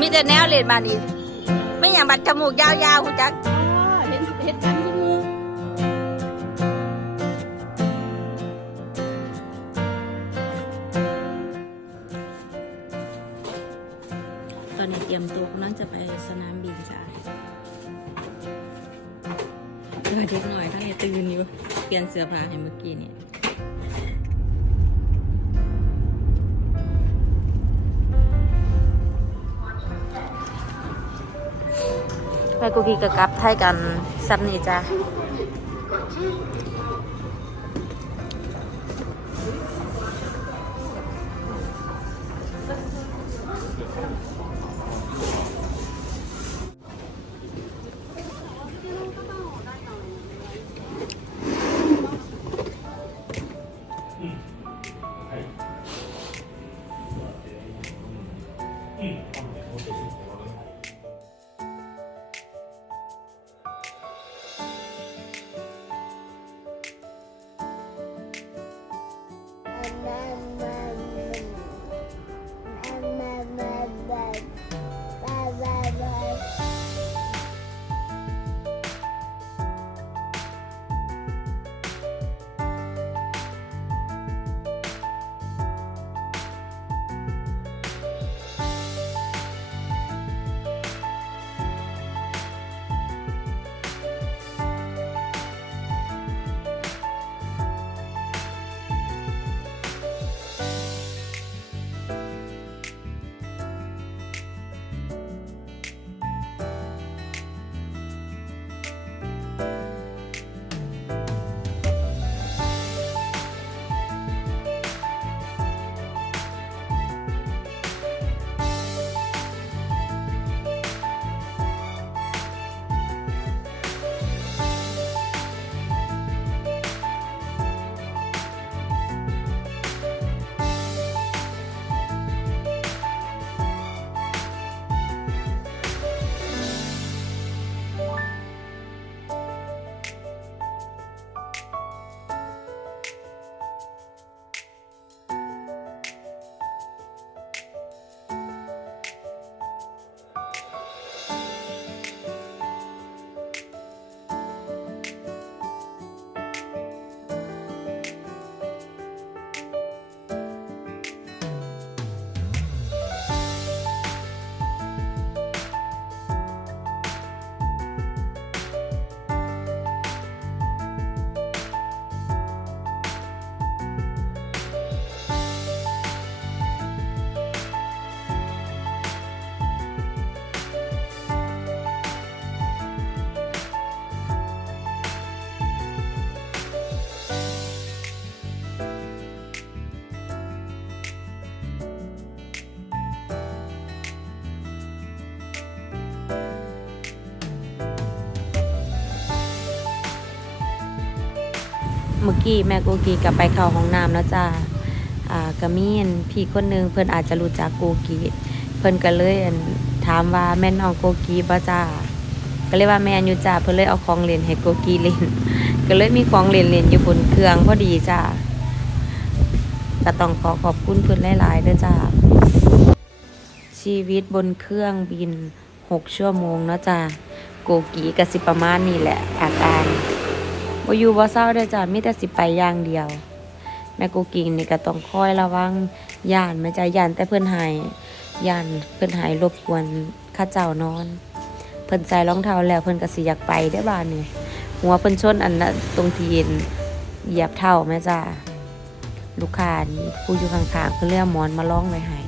มิแต่แนวเล่นมานี่ไม่อย่างบัดจมูกยาวๆคุณจักอ๋อเห็นเห็นกันที่มูตอนนี้เตรียมตัวกำลังจะไปสนามบินจ้าเออเด็กหน่อยท่านนี้ตื่นอยู่ เปลี่ยนเสื้อผ้าให้เมื่อกี้นี่ กูกีกับกับไทยกันซับนี่จ้า เมื่อกี้แม่โกกีกับไปเข้าห้องน้ำแล้วจ้าอ่ากะมีนพี่คนหนึงเพิ่นอาจจะรู้จักโกกีเพิ่นก็เลยถามว่าแม่น้องโกกีบ่จ้าก็เลยว่าแม่นอยู่จ้าเพิ่นเลยเอาของเล่นให้โกกีเล่น ก็เลยมีของเล่นเล่นอยู่บนเครื่องพอดีจ้าก็ต้องขอขอบคุณเพิ่นหลายๆด้อจ้าชีวิตบนเครื่องบิน 6 ชั่วโมงเนาะจ้าโกกีก็สิประมาณนี้แหละอาการ บ่อยู่บ่เศร้าเด้อจ้ามีแต่สิไปอย่างเดียว แม่กูกิ่งนี่ก็ต้องคอยระวังย่านแม่จ้าย่านแต่เพิ่นหายย่านเพิ่นหายรบกวนข้าเจ้านอน เพิ่นใส่รองเท้าแล้วเพิ่นก็สิอยากไปได้บ้านนี่หัวเพิ่นชนอันนั้นตรงทีนเหยียบเท้าแม่จ้าลูกค้านี่ผู้อยู่ข้างๆเพิ่นเรียกหมอนมาร้องไว้ให้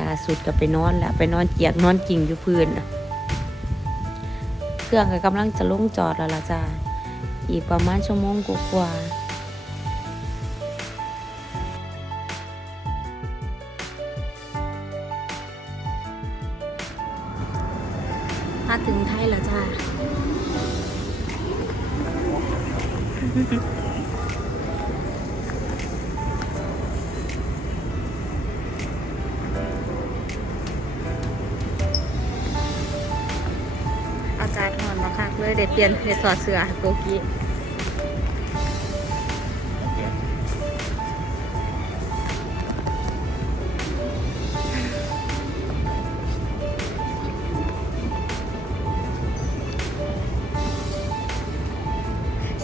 ล่าสุดก็ไปนอนแล้วไปนอนเจียกนอนกิ่งอยู่พื้นเครื่องก็กำลังจะลงจอดแล้วล่ะจ้า อีกประมาณชั่วโมงกว่าๆียนเพจสอดเสือโกกิ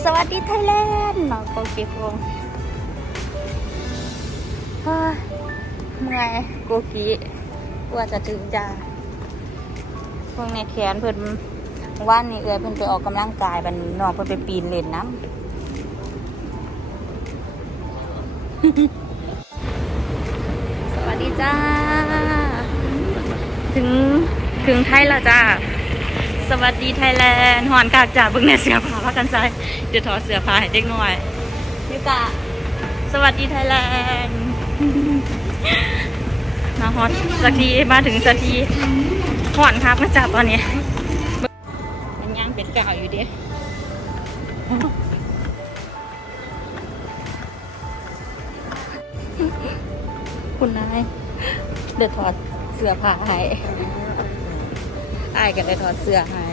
สวัสดีไทยแลนด์น้องโกกี้พงเมื่อยโกกี้กว่าจะถึงจ้าพวกในแขนเพิ่น ว่านนี่เอ้ยเพิ่นไปออกกำลังกายบัดนน้องเพิ่นไปปีนเล่นน้ำ สวัสดีจ้า ถึงถึงไทยแล้วจ้า สวัสดีไทยแลนด์หอนกากจากบึงในเสือผ้าพักกันใส่เดี๋ยวถอดเสือผ้าให้เด็กหน่อยยูกะสวัสดีไทยแลนด์มาฮอตสักทีมาถึงสักทีหอนครับมาจากตอนนี้มันยัง เก่าอยู่ดิคุณนายเดี๋ยวถอดเสื้อผ้าให้อายกันเลยถอดเสื้อให้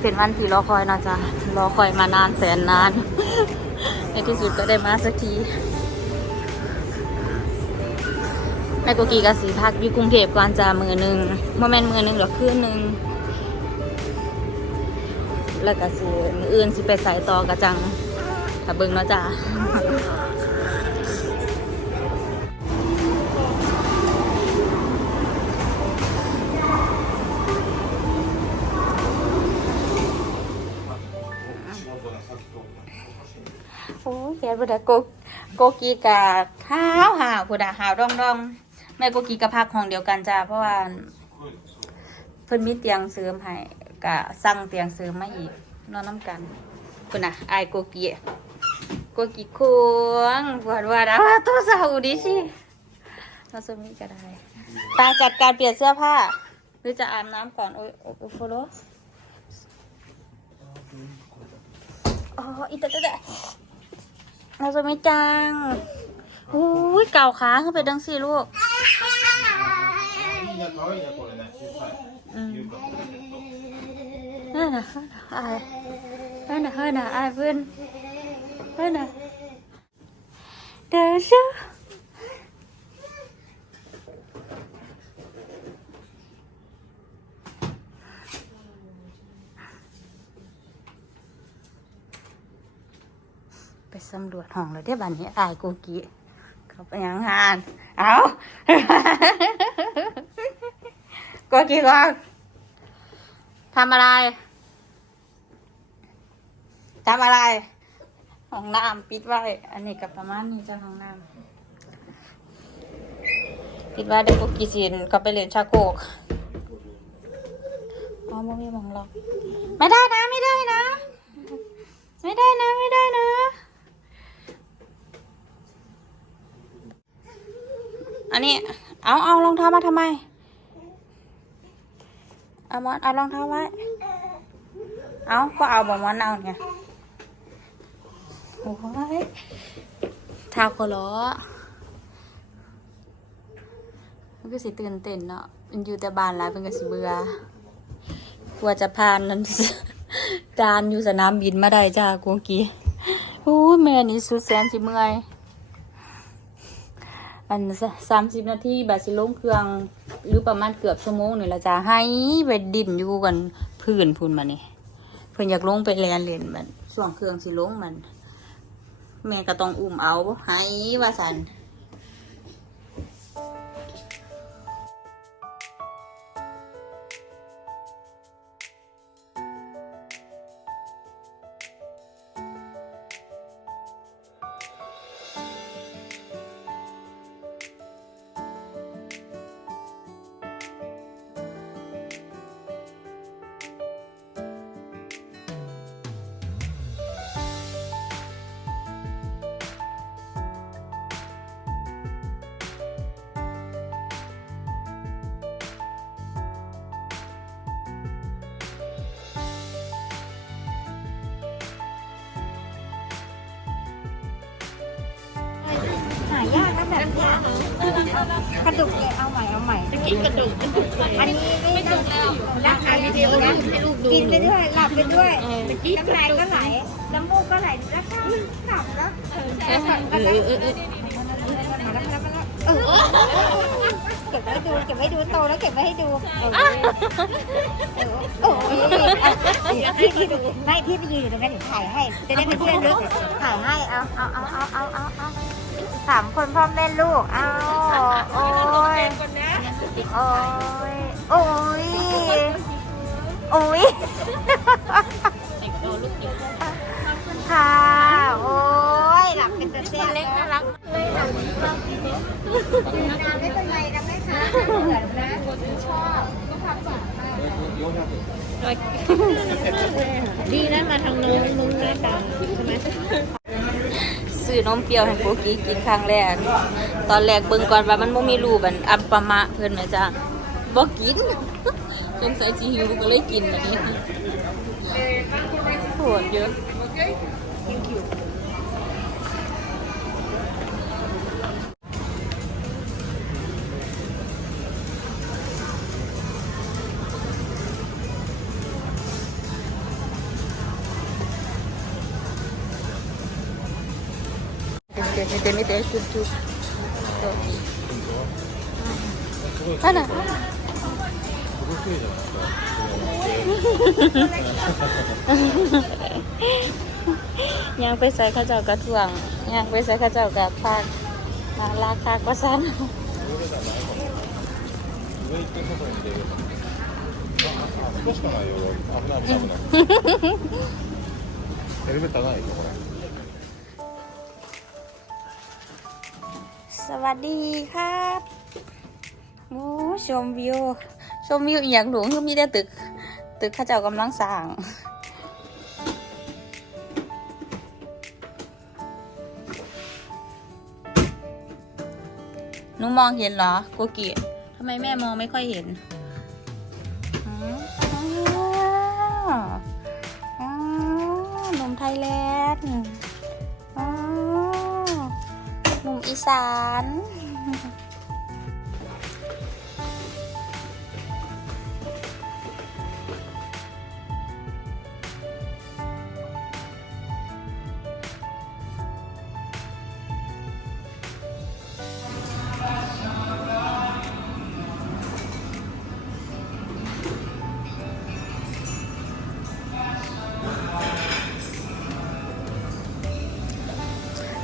เป็นวันที่รอคอยนะจ๊ะรอคอยมานานแสนนาน ในที่สุดก็ได้มาสักที ม่กุกีกับสีพักอยู่กรุงเทพก่อนจะมือหนึ่งโมเมนต์มือหนึ่งหรอคืนหนึ่งแล้วก็สิมืออื่นสิไปสายต่อกระจังถ้าเบิ่งเนาะจ้ะโอ้ยแกบุดาโกโกกีกะห้าวหาวบุดาหาวร่องร่อง แม่โกกีกับพักห้องเดียวกันจ้าเพราะว่าเพิ่นมีเตียงเสริมให้กะสั่งเตียงเสริมมาอีกนอนน้ำกันคุณน่ะอายโกกีโกกีควงปวดว่าดาตัวสาวดิชิเราสมีก็ได้ตาจัดการเปลี่ยนเสื้อผ้า หรือจะอาบน้ำก่อนโอ้ยโอ้ยโฟโลอ๋ออีตาตาตาเราจะไม่จัง อุ้ยเก่าขาขึ้นไปดังสิลูก นั่นน่ะอายนั่นน่ะเฮ้ยน่ะอายเพื่อนเฮ้ยน่ะเดี๋ยวชื่อไปสำรวจห้องเลยเดี๋ยวบันนี้อายกูกี้ เขาไปยังงานเอากูกี้ก่อนทำอะไรทำอะไรห้องน้ำปิดไว้ อันนี้กับประมาณนี้จ้ะห้องน้ำปิดไว้เดี๋ยวกูกี้สินก็ไปเล่นชาโครกอ๋อไม่มีหมองล็อกไม่ได้นะ ไม่ได้นะ ไม่ได้นะ ไม่ได้นะ อันนี้ เอาเอารองเท้ามาทำไมเอามอนเอารองเท้าไว้ เอาก็เอาบอมอนเอาเนี่ยโอ้ยเท้าโคล้อมันก็สิตื่นเต้นเนาะมันอยู่แต่บ้านหลายเป็นก็สิเบื่อกลัวจะผ่านนั้นการอยู่สนามบินมาได้จ้ากูกี้โอ้ยแม่นี่สุดแสนสิเมื่อย อันสามสิบนาทีบาสิลงเครื่องหรือประมาณเกือบชั่วโมงนี่ละจ้าให้ไปดิ่นอยู่กันพื้นพูนมานี่เพิ่นอยากลงไปแลนเลนมันส่วงเครื่องสิลงมัน แม่ก็ต้องอุ้มเอาให้ว่าสัน แบบนี้กระดูกเลยเอาใหม่เอาใหม่จะกินกระดูกกระดูกเลยอันนี้ไม่ต้องรักอันวิดีโอนะกินไปด้วยหลับไปด้วยน้ำลายก็ไหลน้ำมูกก็ไหลแล้วก็หลับแล้วเออเออเออมาแล้วมาแล้วมาแล้วเออเก็บไว้ดูเก็บไว้ดูโตแล้วเก็บไว้ให้ดูโอ้ยพี่พี่พี่ไม่พี่ไปยืนตรงนั้นถ่ายให้จะได้เพื่อนลึกถ่ายให้เอาเอาเอาเอาเอาเอา สามคนพ่อแม่ลูกเอาโอ้ยโอ้ยโอ้ยโอ้ยค่ะ โอ้ยหลับเป็นเต้นเล็กน่ารักเลยหลับนานไม่เป็นไรนะแม่ค้าเหมือนนะชอบก็พักสามมากดีนะมาทางนู้นนุ้งหน้าตาใช่ไหม ซื้อนมเปรี้ยวให้โกกีกินครั้งแรก ตอนแรกเบิ่งก่อนว่ามันบ่มีรูปอันอัปปะมะเพิ่นแม่จ้าบ่กินจนใส่จีฮิวก็เลยกินแบบนี้โหดเยอะ Mete, mete, mete, chup, chup. Ana. ยังไปใส่ข้าวเจ้ากระถ่วงยังไปใส่ข้าวเจ้ากระพากมาราคากว่าซัน 上行って外に出るそこしかないよ危ない危ない危ないエレベーターないよこれ สวัสดีครับโอ้ชมวิว ชมวิวอย่างหลวงคือมีแต่ตึก ตึกข้าเจ้ากำลังสร้าง หนูมองเห็นเหรอโกกิทำไมแม่มองไม่ค่อยเห็น สาน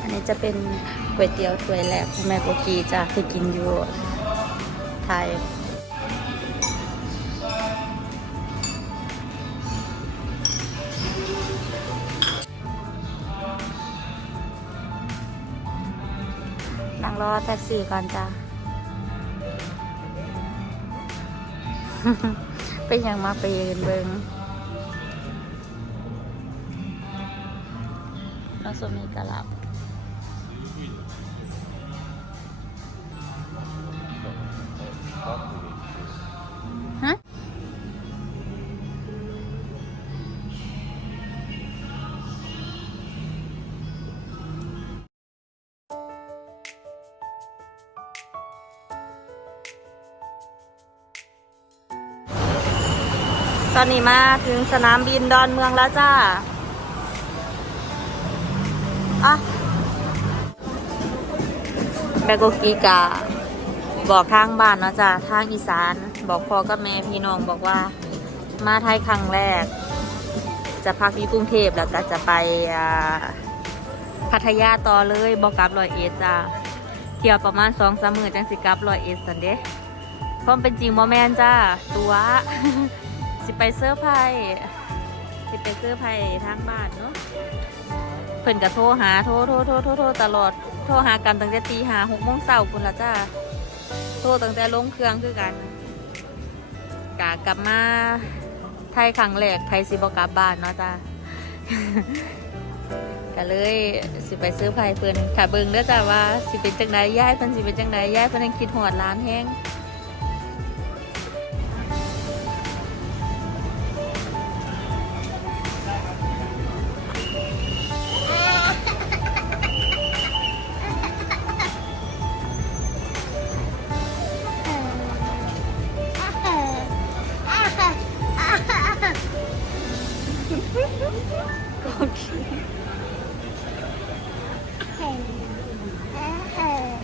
อันนี้จะเป็น ก๋วยเตี๋ยวถ้วยแรกแม่โกกีจ้ะคือกินอยู่ไทยนั่งรอแท็กซี่ก่อนจ้ะเป็นอย่างมาไปยืนเบิงเราสมีกะลับ ตอนนี้มาถึงสนามบินดอนเมืองแล้วจ้าอะแบกโกกีกาบอกทางบ้านเนาะจ้ะทางอีสาน บอกพ่อกับแม่พี่น้องบอกว่า มาไทยครั้งแรก จะพักที่กรุงเทพแล้วก็จะไปอ่าพัทยาต่อเลยบอกกลับรอยเอจ้ะเที่ยวประมาณสองสามหมื้อจังสิกลับรอยเอสันเด้ความเป็นจริงโมแมนจ้าตัว สิไปเซอร์ไพรส์สิไปเซอร์ไพรส์ทางบ้านเนาะเพิ่นก็โทรหาโทรโทรโทรโทรโทรตลอดโทรหากันตั้งแต่ตีหาหกโมงเช้าคุณละจ้าโทรตั้งแต่ลงเครื่องคือกันกะกลับมาไทยครั้งแรกไทยสิบกลับบ้านเนาะจ้าก็เลยสิไปซื้อไผ่เพิ่นค่ะเบิ่งเด้อจ้าว่าสิเป็นจังไดย้ายเพิ่นสิเป็นจังไดย้ายเพิ่นคิดหอดร้านแห้ง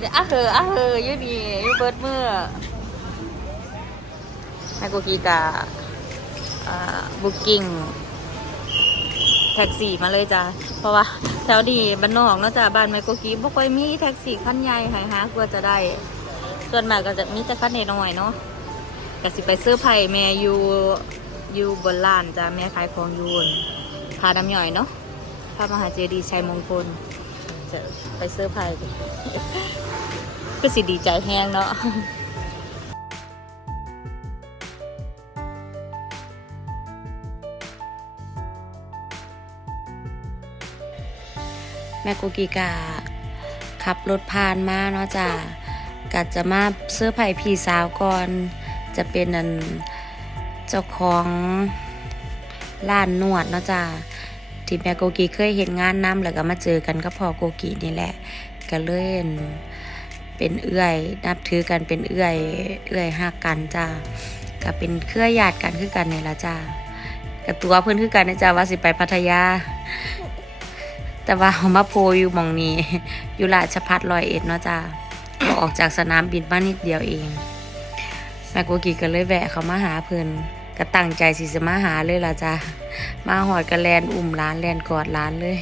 เดี๋ยวอะเหอะอะเหอะอยู่นี่อยู่เบิดมือแม่โกกีกะบุ๊กิ้งแท็กซี่มาเลยจ้ะ เพราะว่าแถวดีบ้านนอกนะจ้ะบ้านแม่โกกีบ่ค่อยมีแท็กซี่คันใหญ่หายหากว่าจะได้ ส่วนมากก็จะมีแต่คันน้อยเนาะก็สิไปซื้อไผ่แม่อยู่อยู่บนลานจ้ะแม่ขายของยูนพาดำย่อยเนาะพระมหาเจดีย์ชัยมงคลจะไปซื้อไผ่ ก็สิดีใจแห้งเนาะแม่กุกีกาขับรถผ่านมาเนาะจ้ะกัดจะมาเสื้อไผ่พี่สาวก่อน จะเป็นอันเจ้าของร้านนวดเนาะจ้ะที่แม่โกกีเคยเห็นงานนํแล้วก็มาเจอกันก็พอโกกีนี่แหละ ก็เลยอั่น เป็นเอื้อย นับถือกันเป็นเอื้อย เอื้อยหักกันจ้าก็เป็นเครือญาติกันคือกันนี่ละจ้ากับตัวเพื่อนคือกันนะจ้าว่าสิไปพัทยา แต่ว่าเขามาโพอยู่มองนี้อยู่ราชพัฒลอยเอ็ดเนาะจ้าก็ออกจากสนามบินมานิดเดียวเองแม่โกกีก็เลยแวะเขามาหาเพิ่อนก็ตั้งใจสิจะมาหาเลยล่ะจ้ามาหอดกระแลนอุ่มร้านแลนกอดร้านเลย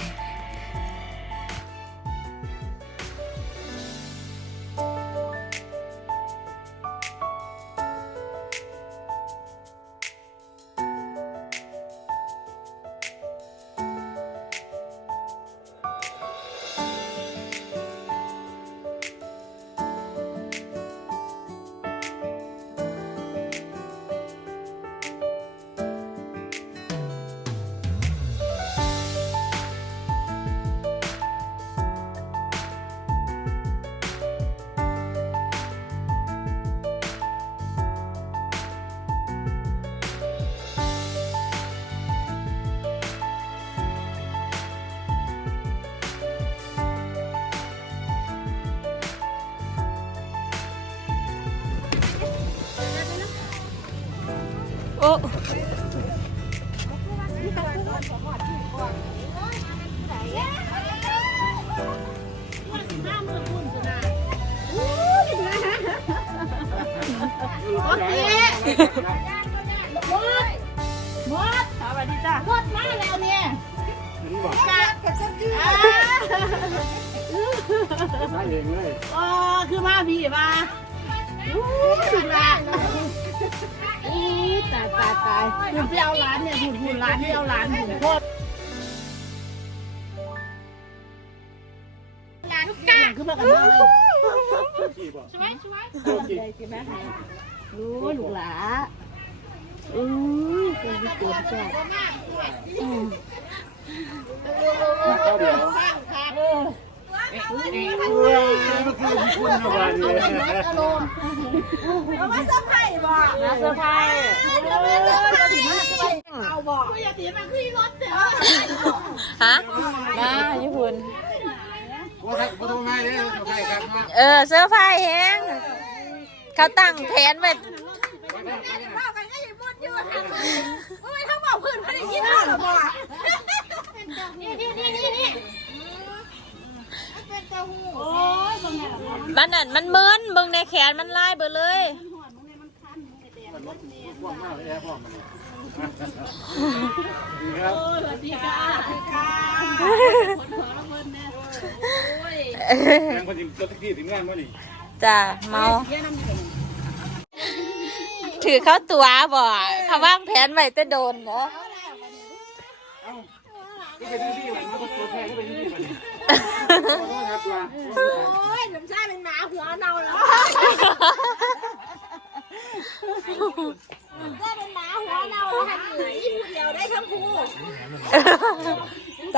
หมดหมดสวัสดีจ้าหมดมาแล้วเนี่ยกะอ่าได้เองเลยอ๋อคือมาพี่มาอู้ถึงละอีตายตายตายหุ่นไปเอาร้านเนี่ยหุ่นหุ่นร้านที่เอาร้านหุ่นโคตรร้านกะคือมากันเลยช่วยช่วย ดูลูกหลาอือเป็นที่เกิดชอคุณนะวันนี้อารมณ์เอามาเซอร์ไพรส์บ่มาเซอร์ไพรส์เอามาเซอร์ไพรส์เอาบ่อย่าตีมาขึ้นรถเถอะฮะมาญี่ปุ่นว่าทักว่าทำไงเนี่ยทำไงครับนะเออเสื้อผ้าแห้ง เขาตั้งแผนไว้ว่ากันก็ยังพูดอยู่ทางโอ้ยทั้งบอกเพื่อนเขาได้ยินเหรอบ่นี่นี่นี่นี่นี่เป็นเต้าหู้โอ้ยตรงนี้มันนั่นมันมึนเบิ่งในแขนมันลายเบิดเลยพวกมากเลยแอร์พวกมันดีครับสวัสดีค่ะค่ะแรงคนจริงรถที่ถึงงานมั้นี่ จ้ะเมาถือเข้าตัวบ่เขาว่างแผนไว้แต่โดนเนาะก็เป็นที่ที่มันก็ตัวแทนก็เป็นที่ที่มันครับตัวโอ้ยน้ำชาเป็นหมาหัวเน่าแล้วได้เป็นหมาหัวเน่าแล้วค่ะนี่เดียวได้ทั้งคู่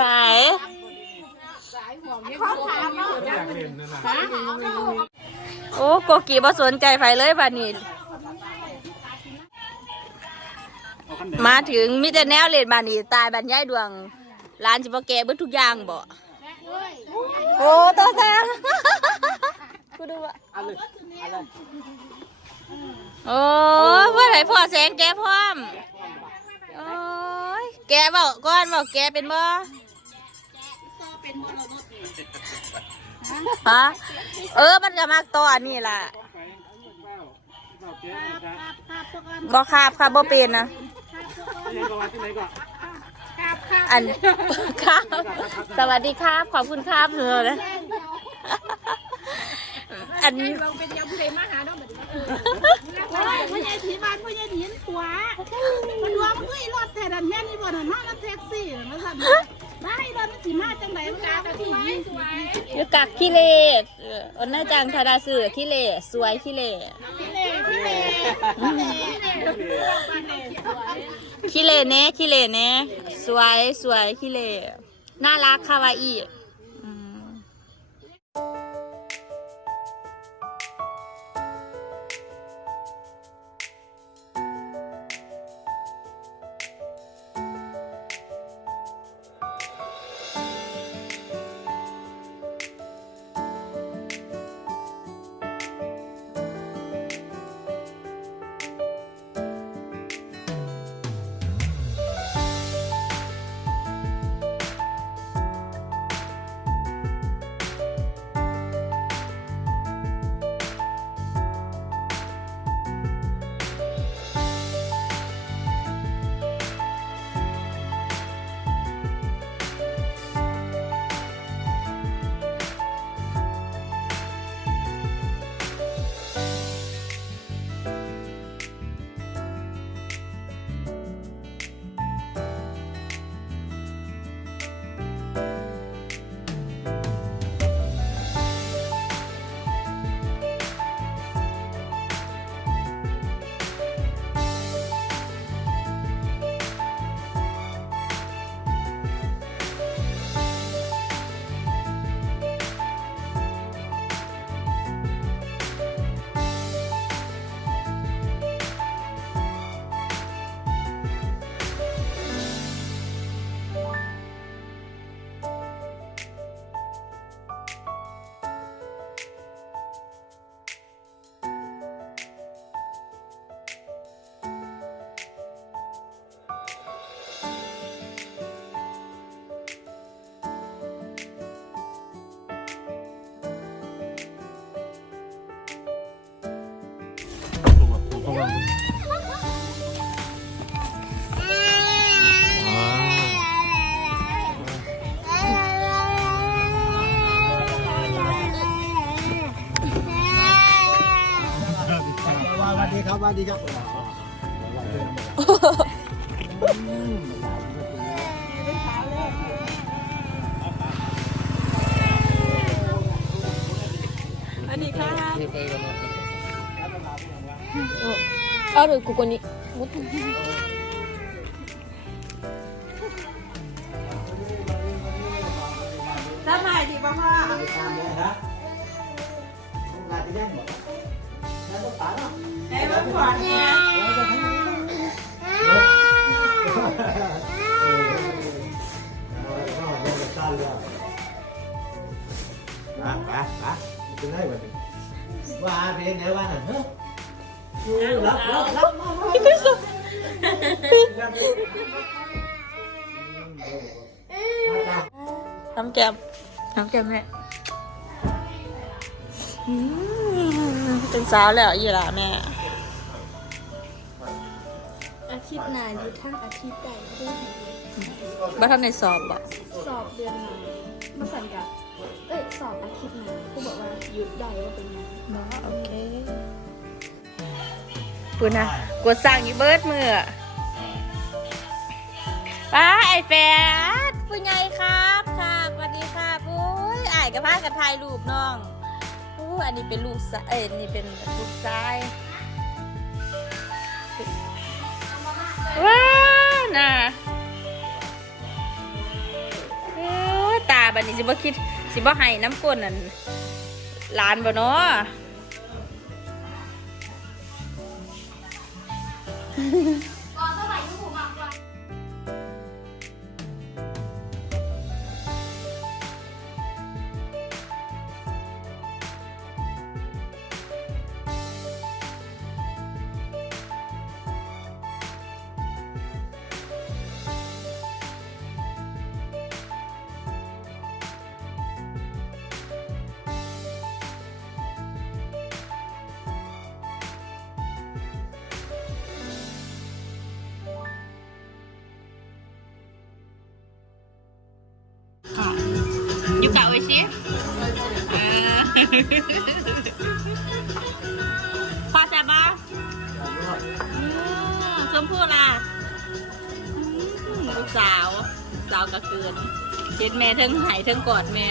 ตายข้อถามเนาะอยากเล่นนั่นน่ะ โอ้โกกีบ่สนใจไฟเลยบัดนี้ มาถึงมีแต่แนวเล่นบาดนี้ ตายบัดย้ายดวงร้านสิบ่แกเบิดทุกอย่างบ่โอ้ตัวแซงกูดูว่าโอ้เพื่อนไหนพ่อแสงแกพร้อมโอ้ยแกบอกก่อนบอกแกเป็นบ่ ฮะเออมันก็มักตัวอันนี้ล่ะเปล่าเปล่าเจ๊นะบ่คาบค่ะบ่เป็นนะที่ไหนนะอันครับสวัสดีครับขอบคุณครับเธอเลยอันเป็นยำเพลมาหาน้องแบบนี้โอ้ยพ่อใหญ่ถีบ้านพ่อใหญ่ถีนขวามันรวมเฮ้ยรถแต่ดันแม่นี่บ่หันมาแล้วแท็กซี่มาสั่น ได้รถมันสิมาจังไหนมันกาที่ยี่สิบอยู่กักขี้เลสเอออนนาจังทาดาสือขี้เลสสวยขี้เลสพี่เล่พี่เล่พี่เล่พี่เล่ขี้เลสเน่ขี้เลสเน่สวยสวยขี้เลสน่ารักคาวาอิอันนี้ค่ะあるここに持って อ้บ้านขวานเนี่ย À, à, à, cái này vậy. Qua bên này qua này. Lắp, lắp, lắp. น้ำแก้มน้ำแก้มแม่เป็นสาวแล้วอีหล่ะแม่ ทิตย์หน้าอยู่ทั้งอาทิตย์ใดคู่บ้านท่านในสอบบ่สอบเดือนหน้ามาสั่นกับเอ้ยสอบอาทิตย์หน้าครูบอกว่าหยุดได้ว่าเป็นยังบ่โอเคปุ่นนะกดสั่งอยู่เบิร์ดมือป้าไอแฟดผู้ใหญ่ครับค่ะสวัสดีค่ะปุ้ยไอ้ายกับพากับถ่ายรูปน้องอู้อันนี้เป็นลูกสายเอ้ยนี่เป็นลูกชาย ว้าน่ะตาบันนี้สิบ่คิด สิบ่ให้น้ำก้นนั่นลานบ่เนาะ กะไว้ชิพอแซ่บปะอืมชมพู่ล่ะลูกสาว สาวกระเกินเช็ดแม่ทั้งหายทั้งกอดแม่